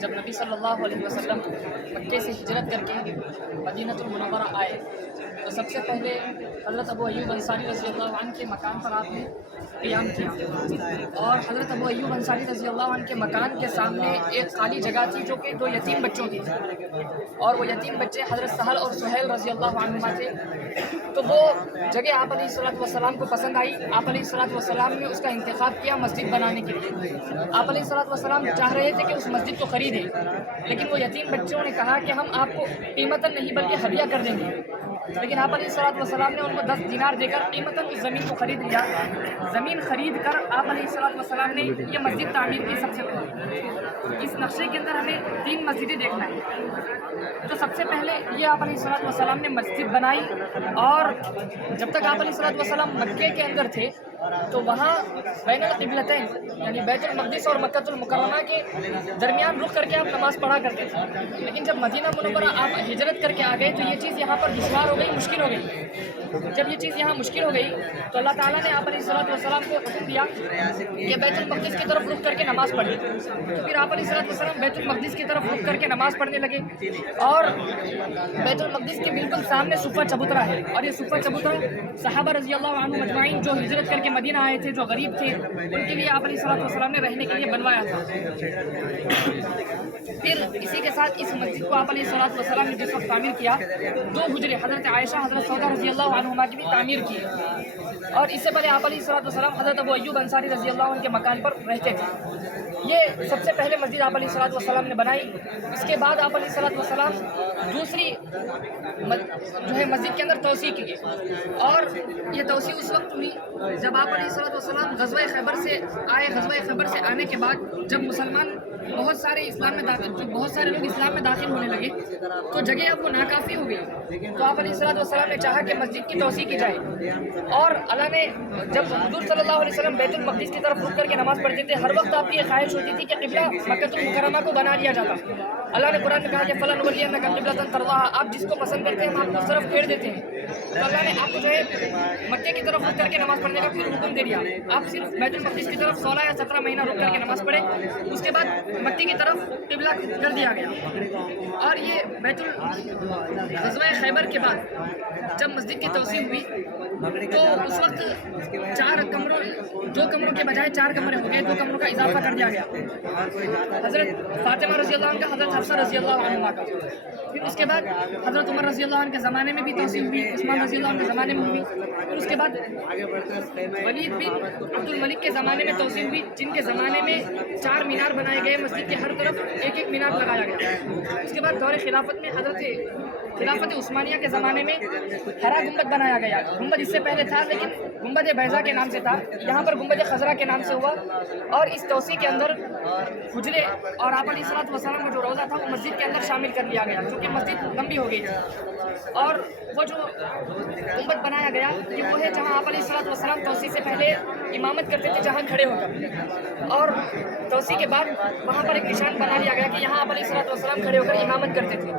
جب نبی صلی اللہ علیہ وسلم مکے سے ہجرت کر کے مدینہ المنورہ آئے تو سب سے پہلے حضرت ابو ایوب انصاری رضی اللہ عنہ کے مکان پر آپ نے قیام کیا، اور حضرت ابو ایوب انصاری رضی اللہ عنہ کے مکان کے سامنے ایک خالی جگہ تھی جو کہ 2 یتیم بچوں کی تھی، اور وہ یتیم بچے حضرت سہل اور سہیل رضی اللہ عنہما تھے۔ تو وہ جگہ آپ علیہ الصلوۃ والسلام کو پسند آئی، آپ علیہ الصلوۃ والسلام نے اس کا انتخاب کیا مسجد بنانے کے لیے۔ آپ علیہ الصلوۃ والسلام چاہ رہے تھے کہ اس مسجد کو خریدیں، لیکن وہ یتیم بچوں نے کہا کہ ہم آپ کو قیمتاً نہیں بلکہ ہدیہ کر دیں گے، لیکن آپ علیہ الصلوۃ والسلام نے ان کو 10 دینار دے کر قیمتاً اس زمین کو خرید لیا۔ زمین خرید کر آپ علیہ الصلوۃ والسلام نے یہ مسجد تعمیر کی۔ سب سے پہلے اس نقشے کے اندر ہمیں 3 مسجدیں دیکھنا ہے۔ تو سب سے پہلے یہ آپ علیہ الصلوۃ والسلام نے مسجد بنائی، اور جب تک آپ علیہ الصلوۃ والسلام مکے کے اندر تھے تو وہاں بین القبلتین یعنی بیت المقدس اور مکۃ المکرمہ کے درمیان رک کر کے آپ نماز پڑھا کرتے تھے، لیکن جب مدینہ منورہ آپ ہجرت کر کے آ گئے تو یہ چیز یہاں پر دشوار ہو گئی، مشکل ہو گئی۔ جب یہ چیز یہاں مشکل ہو گئی تو اللہ تعالیٰ نے آپ علیہ الصلوۃ والسلام کو حکم دیا کہ بیت المقدس کی طرف رک کر کے نماز پڑھیں۔ تو پھر آپ علیہ الصلوۃ والسلام بیت المقدس کی طرف رک کر کے نماز پڑھنے لگے، اور بیت المقدس کے بالکل سامنے صفہ چبوترا ہے، اور یہ صفہ چبوترا صحابہ رضی اللہ عنہ مجمعین جو ہجرت کر کے مدینہ آئے تھے، جو غریب تھے، ان کے لیے آپ علیہ الصلوۃ والسلام نے رہنے کے لیے بنوایا تھا۔ پھر اسی کے ساتھ اس مسجد کو آپ علیہ الصلوۃ والسلام نے جس وقت تعمیر کیا، 2 حجرے حضرت عائشہ حضرت سودا رضی اللہ عنہما کی بھی تعمیر کی، اور اس سے پہلے آپ علیہ الصلوۃ والسلام حضرت ابو ایوب انصاری رضی اللہ عنہ کے مکان پر رہتے تھے۔ یہ سب سے پہلے مسجد آپ علیہ الصلوۃ والسلام نے بنائی۔ اس کے بعد آپ علیہ الصلوۃ والسلام دوسری جو ہے مسجد کے اندر توسیع کی، اور یہ توسیع اس وقت ہوئی جب آپ علیہ الصلوۃ والسلام غزوہ خیبر سے آئے۔ غزوہ خیبر سے آنے کے بعد جب مسلمان بہت سارے لوگ اسلام میں داخل ہونے لگے تو جگہ اب وہ ناکافی ہو گئی، تو آپ علیہ الصلوۃ والسلام نے چاہا کہ مسجد کی توسیع کی جائے، اور اللہ نے جب حضور صلی اللہ علیہ وسلم بیت المقدس کی طرف رک کر کے نماز پڑھتے تھے، ہر وقت آپ کی یہ خواہش ہوتی تھی کہ قبلہ مکۃ المکرمہ کو بنا لیا جاتا۔ اللہ نے قرآن میں کہا کہ فَلَنُوَلِّيَنَّكَ قِبْلَةً تَرْضَاهَا، آپ جس کو پسند کرتے ہیں ہم آپ کو طرف پھیر دیتے ہیں۔ تو اللہ نے آپ کو جو ہے مکے کی طرف رک کر کے نماز پڑھنے کا پھر حکم دے دیا، آپ صرف بیت المقدس کی طرف 16 یا 17 مہینہ رک کر کے نماز پڑھیں، اس کے بعد مکے کی طرف قبلہ کر دیا گیا۔ اور یہ غزوہ خیبر کے بعد جب مسجد کی توسیع ہوئی تو اس وقت 2 کمروں کے بجائے 4 کمرے ہو گئے، 2 کمروں کا اضافہ کر دیا گیا، حضرت فاطمہ رضی اللہ عنہ کا، حضرت حفصہ رضی اللہ عنہ کا۔ پھر اس کے بعد حضرت عمر رضی اللہ عنہ کے زمانے میں بھی توسیع ہوئی، عثمان رضی اللہ عنہ کے زمانے میں ہوئی، پھر اس کے بعد ولید بن عبد الملک کے زمانے میں توسیع ہوئی، جن کے زمانے میں 4 مینار بنائے گئے، مسجد کے ہر طرف ایک مینار لگایا گیا۔ اس کے بعد دور خلافت میں خلافت عثمانیہ کے زمانے میں ہرا گنبد بنایا گیا۔ گنبد اس سے پہلے تھا لیکن گنبد بیضاء کے نام سے تھا، یہاں پر گنبد خضرا کے نام سے ہوا، اور اس توسیع کے اندر حجرے اور آپ علیہ الصلوۃ والسلام کا جو روضہ تھا وہ مسجد کے اندر شامل کر لیا گیا، کیونکہ مسجد لمبی ہو گئی تھی۔ اور وہ جو گنبد بنایا گیا یہ وہ ہے جہاں آپ علیہ الصلوۃ والسلام توسیع سے پہلے امامت کرتے تھے، جہاں کھڑے ہو کر، اور توسیع کے بعد وہاں پر ایک نشان بنا لیا گیا کہ یہاں آپ علیہ الصلوۃ والسلام کھڑے ہو کر امامت کرتے تھے۔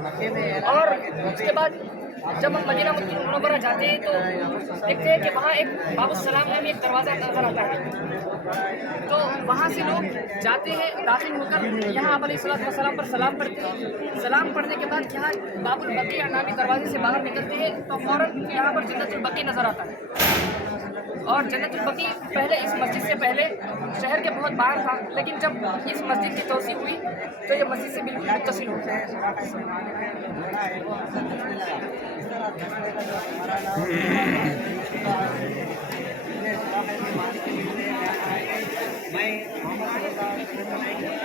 اور اس کے بعد جب ہم مدینہ منورہ جاتے ہیں تو دیکھتے ہیں کہ وہاں ایک باب السلام نامی ایک دروازہ نظر آتا ہے، تو وہاں سے لوگ جاتے ہیں، داخل ہو کر یہاں آپ علیہ الصلوۃ والسلام پر سلام پڑھتے ہیں۔ سلام پڑھنے کے بعد یہاں باب البقیع نامی دروازے سے باہر نکلتے ہیں تو فوراً یہاں پر جنت البقیع نظر آتا ہے، اور جنت البقیع پہلے اس مسجد سے پہلے شہر کے بہت باہر تھا، لیکن جب اس مسجد کی توسیع ہوئی تو یہ مسجد سے بالکل متصل ہو گیا۔